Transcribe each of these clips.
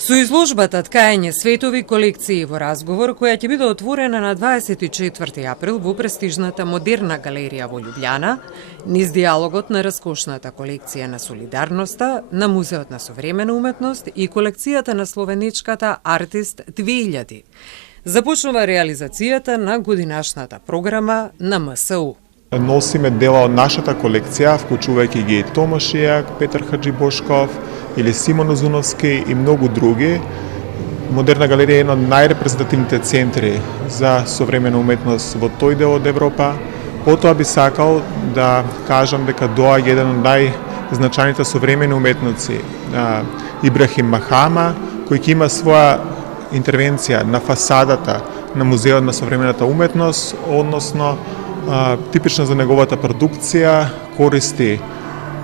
Со изложбата Ткаење светови колекции во разговор, која ќе биде отворена на 24 април во престижната Модерна галерија во Љубљана, низ диалогот на раскошната колекција на солидарноста, на Музеот на современа уметност и колекцијата на словеничката Артист 2000, започнува реализацијата на годинашната програма на МСУ. Носиме дела од нашата колекција, вклучувајќи ги Томаш Ијак, Петар Хаджибошков или Симон Озуновски и многу други. Модерна галерија е еден од најрепрезентативните центри за современа уметност во тој дел од Европа. Потоа би сакал да кажам дека доаѓа еден од најзначајните современи уметници, Ибрахим Махама, кој ќе има своја интервенција на фасадата на Музеот на современата уметност, односно типична за неговата продукција, користи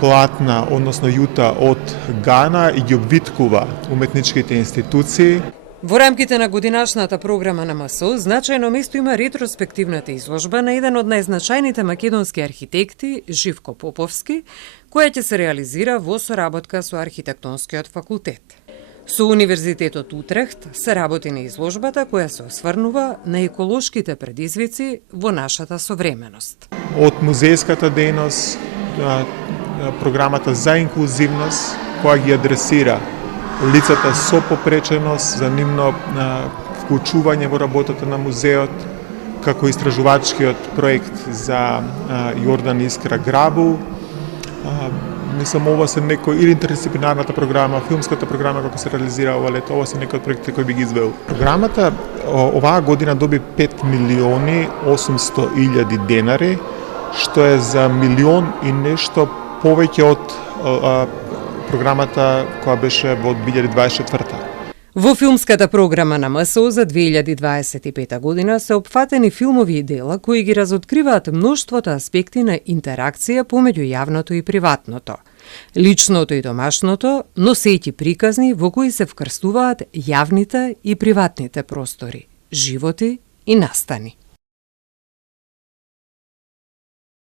платна, односно јута од Гана и ги обвиткува уметничките институции. Во рамките на годинашната програма на МСУ, значајно место има ретроспективната изложба на еден од најзначајните македонски архитекти, Живко Поповски, која ќе се реализира во соработка со Архитектонскиот факултет. Со Универзитетот Утрехт се работи на изложбата која се осврнува на еколошките предизвици во нашата современост. Од музејската дејност, програмата за инклузивност, која ги адресира лицата со попреченост, за нивно вклучување во работата на музеот, како истражувачкиот проект за Јордан Искра Грабу. Мислам, ова се некои или интердисциплинарната програма, филмската програма како се реализира ова лето, ова се некои од проектите кои би ги извел. Програмата оваа година доби 5.800.000 денари, што е за милион и нешто повеќе од програмата која беше во 2024. Во филмската програма на МСУ за 2025 година се опфатени филмови и дела кои ги разоткриваат мноштвото аспекти на интеракција помеѓу јавното и приватното, личното и домашното, носејќи приказни во кои се вкрстуваат јавните и приватните простори, животи и настани.